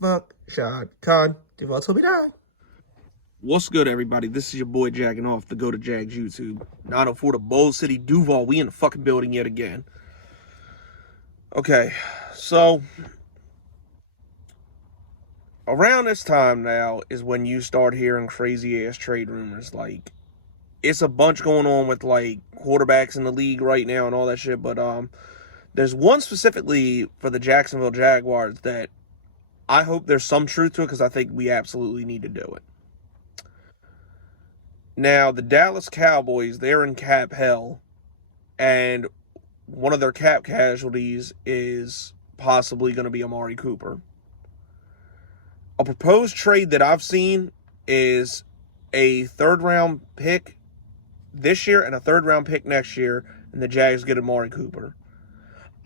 Fuck Shad Khan. Die Worte wieder. What's good, everybody? This is your boy Jacking Off the Go to Jags YouTube. 904 to Bold City, Duval. We in the fucking building yet again. Okay, so around this time now is when you start hearing crazy ass trade rumors. Like, it's a bunch going on with like quarterbacks in the league right now and all that shit. But there's one specifically for the Jacksonville Jaguars that I hope there's some truth to it because I think we absolutely need to do it. Now, the Dallas Cowboys, they're in cap hell, and one of their cap casualties is possibly going to be Amari Cooper. A proposed trade that I've seen is a third-round pick this year and a third-round pick next year, and the Jags get Amari Cooper.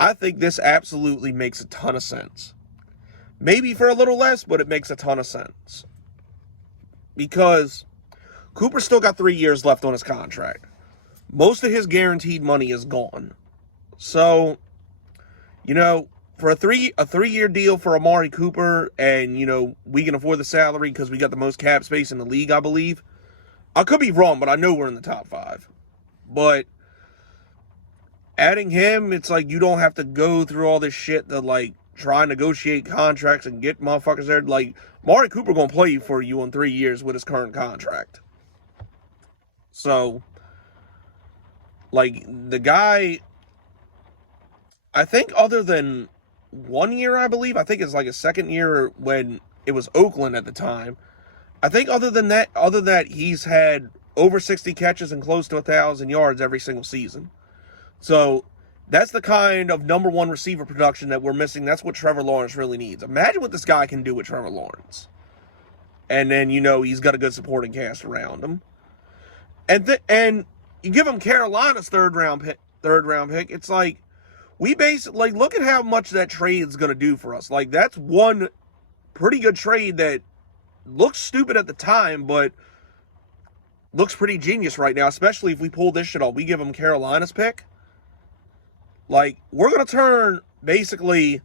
I think this absolutely makes a ton of sense. Maybe for a little less, but it makes a ton of sense. Because Cooper's still got 3 years left on his contract. Most of his guaranteed money is gone. So, for a 3-year deal for Amari Cooper, and, we can afford the salary because we got the most cap space in the league, I believe. I could be wrong, but I know we're in the top 5. But adding him, it's like you don't have to go through all this shit to, like, try and negotiate contracts and get motherfuckers there. Like, Amari Cooper going to play for you in 3 years with his current contract. So, like, the guy, I think other than 1 year, I believe, I think it's like a second year when it was Oakland at the time. I think other than that, he's had over 60 catches and close to 1,000 yards every single season. So, that's the kind of number one receiver production that we're missing. That's what Trevor Lawrence really needs. Imagine what this guy can do with Trevor Lawrence. And then, he's got a good supporting cast around him. And you give him Carolina's third round pick. It's like we basically look at how much that trade is going to do for us. Like, that's one pretty good trade that looks stupid at the time, but looks pretty genius right now. Especially if we pull this shit off, we give him Carolina's pick. Like, we're going to turn basically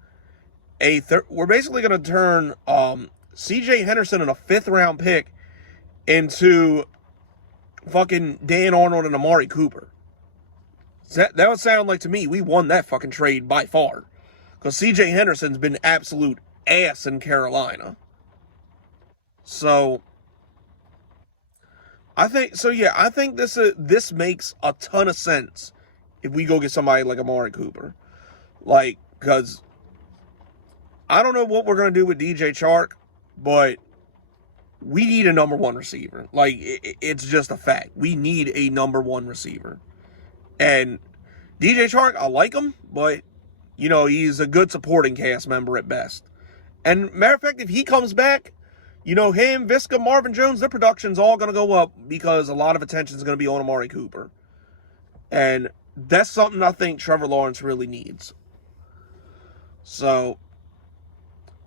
we're basically going to turn C.J. Henderson and a 5th round pick into fucking Dan Arnold and Amari Cooper. That would sound like to me we won that fucking trade by far. Because C.J. Henderson's been absolute ass in Carolina. So, I think this makes a ton of sense if we go get somebody like Amari Cooper. Like, because I don't know what we're going to do with DJ Chark, but we need a number one receiver. Like, it's just a fact. We need a number one receiver. And DJ Chark, I like him, but, he's a good supporting cast member at best. And matter of fact, if he comes back, him, Visca, Marvin Jones, their production's all going to go up because a lot of attention is going to be on Amari Cooper. And that's something I think Trevor Lawrence really needs. So,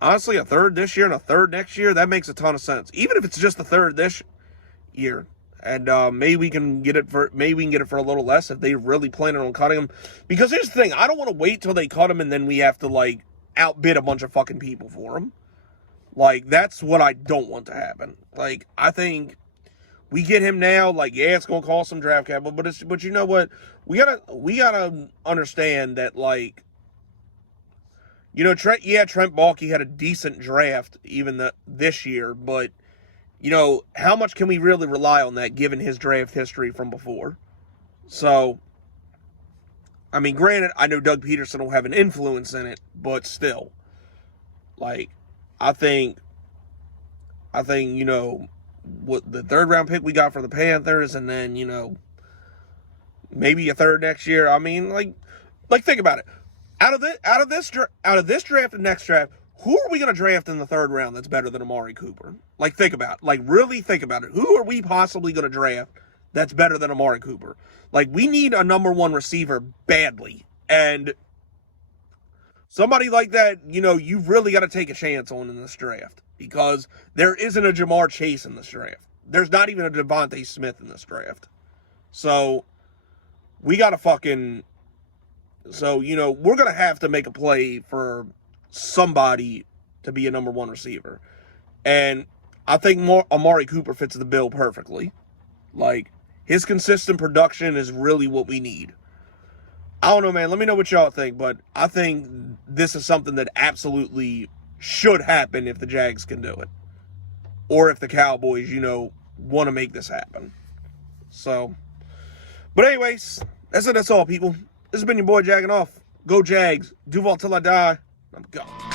honestly, a third this year and a third next year, that makes a ton of sense. Even if it's just a third this year. And maybe we can get it for a little less if they really planning on cutting him. Because here's the thing, I don't want to wait till they cut him and then we have to, like, outbid a bunch of fucking people for him. Like, that's what I don't want to happen. Like, I think we get him now, like, yeah, it's gonna cost some draft capital, but you know what? We gotta understand that, like, Trent Baalke had a decent draft even this year, but, how much can we really rely on that given his draft history from before? So, I mean, granted, I know Doug Peterson will have an influence in it, but still, like, I think, what the third round pick we got for the Panthers, and then, maybe a third next year. I mean, like think about it. Out of this draft and next draft, who are we going to draft in the third round that's better than Amari Cooper? Like, really think about it. Who are we possibly going to draft that's better than Amari Cooper? Like, we need a number one receiver badly. And somebody like that, you've really got to take a chance on in this draft. Because there isn't a Jamar Chase in this draft. There's not even a Devontae Smith in this draft. So, we got to fucking So, we're going to have to make a play for somebody to be a number one receiver. And I think Amari Cooper fits the bill perfectly. Like, his consistent production is really what we need. I don't know, man. Let me know what y'all think, but I think this is something that absolutely should happen if the Jags can do it. Or if the Cowboys, want to make this happen. So, but anyways, that's it. That's all, people. This has been your boy Jagging Off. Go Jags. Duval till I die. I'm gone.